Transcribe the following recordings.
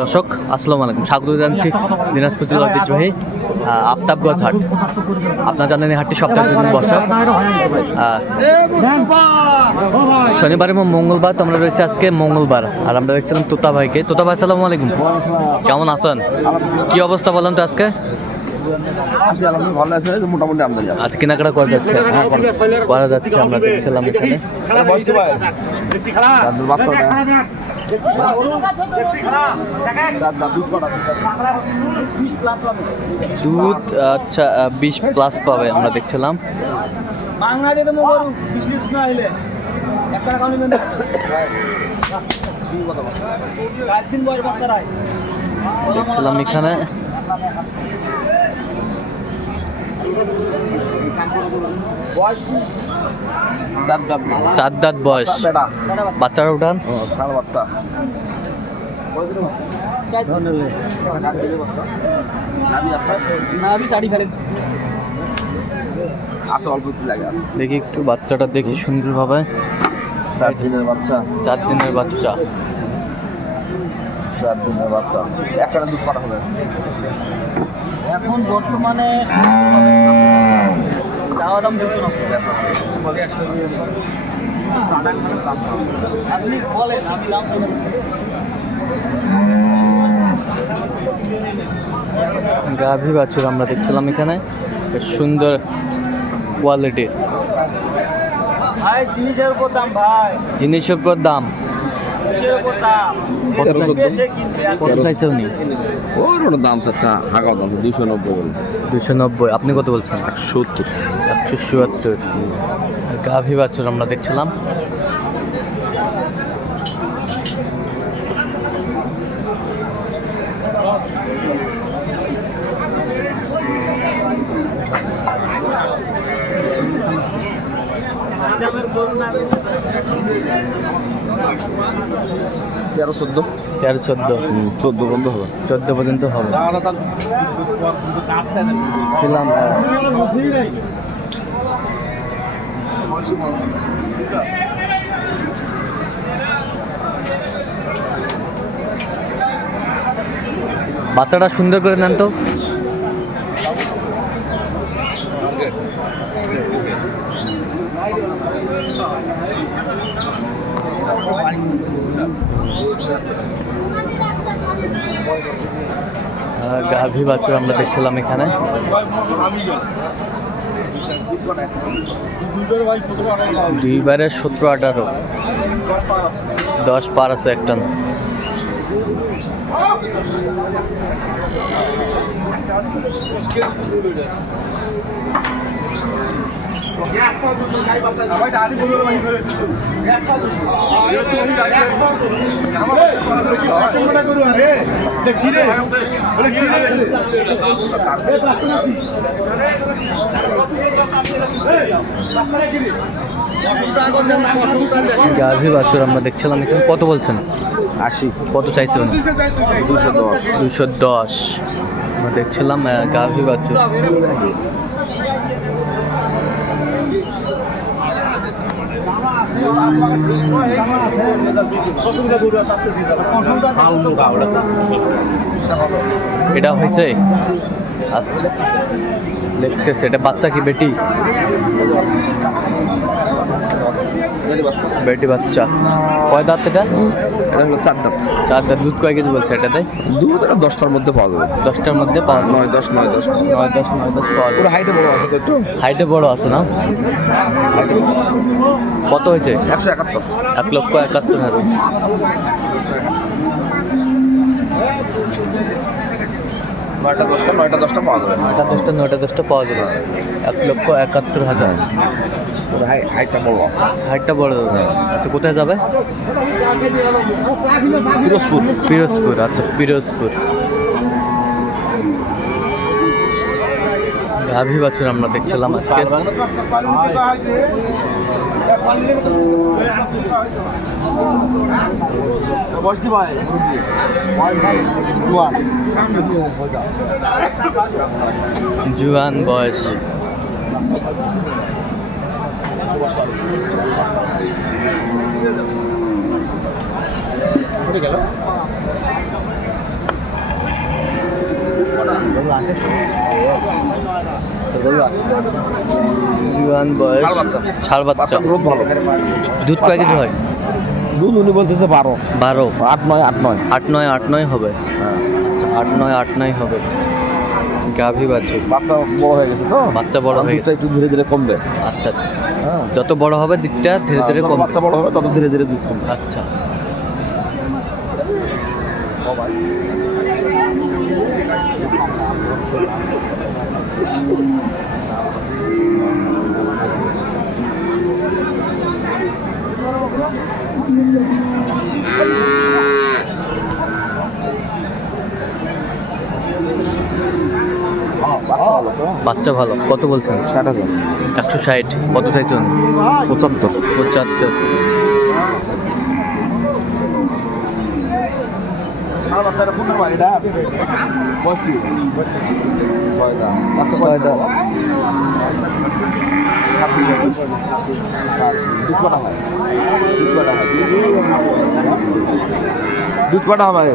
দর্শক, আসসালামু আলাইকুম। স্বাগত জানছি দিনাজপুর জেলার ঐতিহ্যবাহী আফতাবগঞ্জ হাট। আপনার জানেন এই হাটটি সপ্তাহে দুদিন বসা। শনিবার এবং মঙ্গলবার আমরা রয়েছে আজকে মঙ্গলবার, আর আমরা দেখছিলাম তোতা ভাইকে তোতা ভাই আসসালামু আলাইকুম। কেমন আছেন? কি অবস্থা বলেন তো আজকে? আছি আলহামদুলিল্লাহ ভালো আছে মোটামুটি আমদানি আছে। আজ কেনাকাটা করা যাচ্ছে করা যাচ্ছে। আমরা দেখছিলাম এখানে। দুধ আচ্ছা বিশ প্লাস পাবে আমরা দেখছিলাম। বাংলা দিয়ে দেবো গরু বিশ লিটার না হইলে এক টাকা কাউনি চার দিন বয়স বাচ্চারাই। দেখছিলাম এখানে। চার দাঁত বয়স বাচ্চারা উঠান। দেখি একটু বাচ্চাটা দেখি সুন্দরভাবে। চার দিনের বাচ্চা। চার দিনের বাচ্চা। চার দিনের বাচ্চা। একটা দুধ কটা হবে। এখন বর্তমানে চাওয়া দাম দুশো নব্বই। আপনি বলেন আমি দাম গাভী বাছুর আমরা দেখছিলাম এখানে। বেশ সুন্দর কোয়ালিটির ভাই জিনিসের উপর দাম ভাই। জিনিসের উপর দাম। ওর ওটা দাম চাচ্ছে হাঁকাও দাম দুশো নব্বই বলুন দুশো নব্বই আপনি কত বলছেন? সত্তর। একশো চুয়াত্তর গাভী বাছুর আমরা দেখছিলাম। তেরো চোদ্দ। তেরো চোদ্দ। চোদ্দ বন্ধ হবে। চোদ্দ পর্যন্ত হবে। ছিলাম বাচ্চাটা সুন্দর করে নেন তো। আহ, গাভী বাছুর আমরা দেখছিলাম এখানে। দুইবারে সতেরো আঠারো। দশ পার আছে একটা গাভী বাছুর আমরা দেখছিলাম এখানে। কত বলছেন? আশি। কত চাইছে দুশো দশ। দুশো দশ। আমরা দেখছিলাম গাভী বাছুর। এটা হয়েছে আচ্ছা। দেখতেছে এটা বাচ্চা কি বেটি? বেটি বাচ্চা। কয় দাঁত এটা? এটা হলো চার দাঁত। চার দাঁত। দুধ কয় কেজি বলছে এটাতে দুধ এটা দশটার মধ্যে পাওয়া যাবে। দশটার মধ্যে পাওয়া নয় দশ নয় দশ। নয় দশ নয় দশ পাওয়া যায় হাইটে বড় আছে তো একটু। হাইটে বড় আছে না? কত হয়েছে? একশো একাত্তর। এক লক্ষ একাত্তর হাজার। নয়টা দশটা নয়টা দশটা পাওয়া যাবে নয়টা দশটা নয়টা দশটা পাওয়া যাবে এক লক্ষ একাত্তর হাজার হাইটটা বড় হাইটটা বড় আচ্ছা কোথায় যাবে পিরোজপুর পিরোজপুর আচ্ছা পিরোজপুর গাভী বাছুর আমরা দেখছিলাম আজকে। জুয়ান বয়স। জুয়ান বয়স ষাঁড় বাচ্চা। বাচ্চা। বাচ্চা গ্রোথ ভালো। দুধ কয় কেজি হয়? দুধ উনি বলতেছে বারো। বারো? আট নয় আট নয়। আট নয় আট নয় হবে? আচ্ছা, আট নয় আট নয় হবে। গাভী বাছুর। বাচ্চা বড় হয়ে গেছে তো? বাচ্চা বড় হয়ে দুধটা একটু ধীরে ধীরে কমবে। আচ্ছা। হ্যাঁ। যত বড় হবে দিকটা ধীরে ধীরে যত কম বাচ্চা বড় হবে তত ধীরে ধীরে দুধ কমবে। আচ্ছা। বাচ্চা বাচ্চা ভালো। কত বলছেন? ষাট হাজার। একশো ষাট। কত চাইছেন? পঁচাত্তর। পঁচাত্তর। ছয়টা। দুধ কটা হবে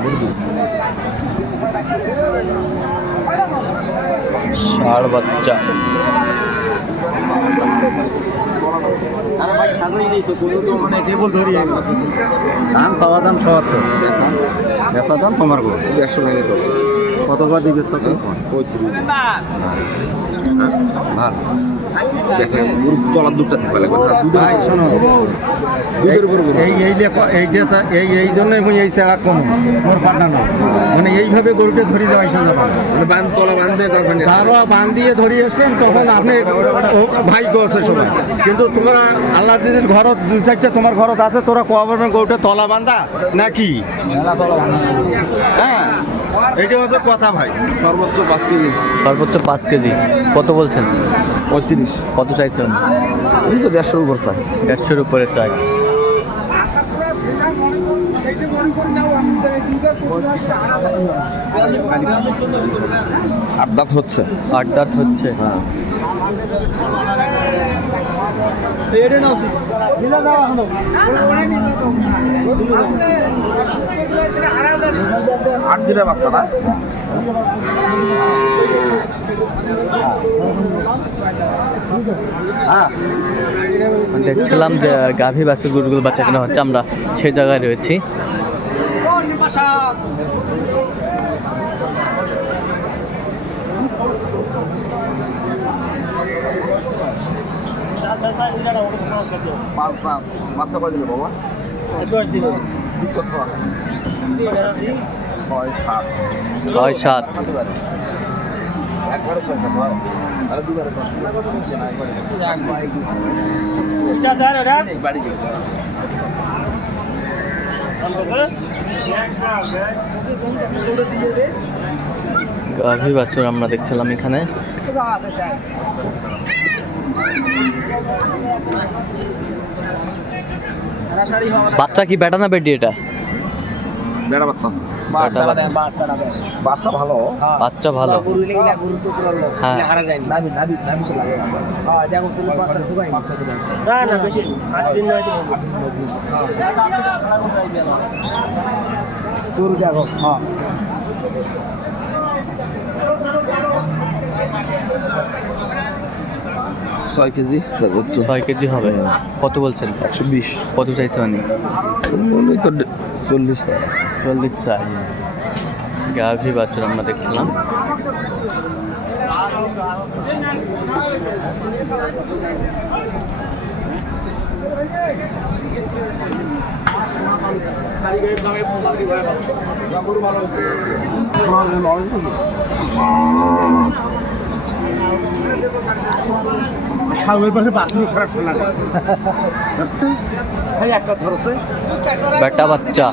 ষাড় বাচ্চা। আরে ভাই সাজাই দিয়েছ কোনো তো মানে কেবল ধরি দাম চাওয়া দাম সত্তর বেচা? দাম তোমার গো একশো ভেঙে চল কতবার দিবে পঁয়ত্রিশ। ভালো দেখেন তলার দুধটা থাকবে লাগবে না। ভাই শোনো। দুধের উপর এই এই এইটা এই এই জন্যই আমি এই চেড়া কম মোর পাঠানো মানে এইভাবে গরুটা ধরে যাওয়া এসে যাবে মানে বান তলা বান্ধে তারপরে তারও বান দিয়ে ধরে আসবেন তখন আপনি ও ভাগ্য আছে সবাই। কিন্তু তোমরা আল্লাহ দিদির ঘরত দুই চারটা তোমার ঘরত আছে তোরা পারবেন গরুটা তলা বান্ধা নাকি? হ্যাঁ এটা হচ্ছে কথা ভাই। সর্বোচ্চ পাঁচ কেজি। সর্বোচ্চ পাঁচ কেজি। কত বলছেন? পঁয়ত্রিশ। কত চাইছেন? আমি তো দেড়শোর উপর চাই। দেড়শোর উপরে চাই। আট দাঁত হচ্ছে। আট দাঁত হচ্ছে। হ্যাঁ। আট দিনের বাচ্চা না? হ্যাঁ দেখছিলাম যে গাভী বাছুর গরুগুলো বাচ্চা কেনা হচ্ছে, আমরা সেই জায়গায় রয়েছি বাবা কত? ছয় সাত গাভী বাছুর আমরা দেখছিলাম এখানে বাচ্চা কি বেটা না বেটি এটা বেটা বাচ্চা। বাচ্চা ভালো। বাচ্চা ভালো। হ্যাঁ। গরু দেখো হ্যাঁ। ছয় কেজি সর্বোচ্চ। ছয় কেজি হবে। কত বলছেন? একশো বিশ। কত চাইছে মানে বললেই তো চল্লিশ চল্লিশ চাই। গাভী বাছুর আমরা দেখছিলাম। সামনের পাশে বাথরুম খারাপ শোনা একটা ধরছে বেটা বাচ্চা।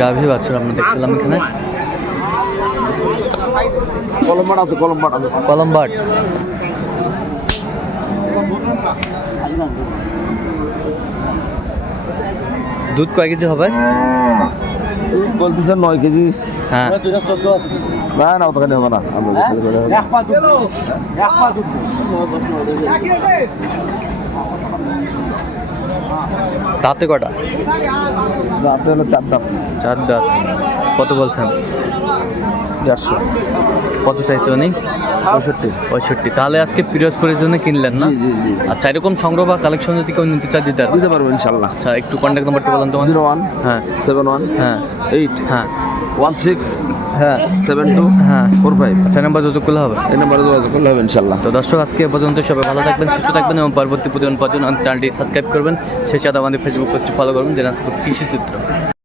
গাভী বাছুর আমরা দেখছিলাম এখানে। কলম্বাট আছে কলম্বাট আছে। কলম্বাট। দুধ কয় কেজি হবে? বলতেছে নয় কেজি। হ্যাঁ। দুটা চোদ্দ আছে। না না অতখানি হবে না। আমরা বিক্রি করে হবে। এক পা দুটো এক পা দুটো। দাঁতে কটা রাতে হলো চার দাম চার দাঁত। কত বলছেন? দেড়শো। কত চাইছে উনি? পঁয়ষট্টি। পঁয়ষট্টি। তাহলে আজকে পিরোজপুরের জন্য কিনলেন না? জি জি জি। আচ্ছা এরকম সংগ্রহ বা কালেকশন যদি কেউ নিতে চায় দিতে পারবেন? দিতে পারব ইনশাল্লাহ আচ্ছা একটু কন্ট্যাক্ট নাম্বারটা বলেন তোমার জিরো ওয়ান হ্যাঁ। সেভেন ওয়ান হ্যাঁ। এইট হ্যাঁ। ওয়ান সিক্স হ্যাঁ। সেভেন টু হ্যাঁ। ফোর ফাইভ আচ্ছা নাম্বার যোগাযোগ করলে হবে? এই নাম্বারে যোগাযোগ করলে হবে ইনশাল্লাহ। তো দর্শক আজকে এ পর্যন্ত সবাই ভালো থাকবেন সুস্থ থাকবেন এবং পরবর্তী প্রতিদিন পর্যন্ত চ্যানেলটি সাবস্ক্রাইব করবেন। সেই সাথে আমাদের ফেসবুক পেজটি ফলো করবেন দিনাজপুর কৃষি চিত্র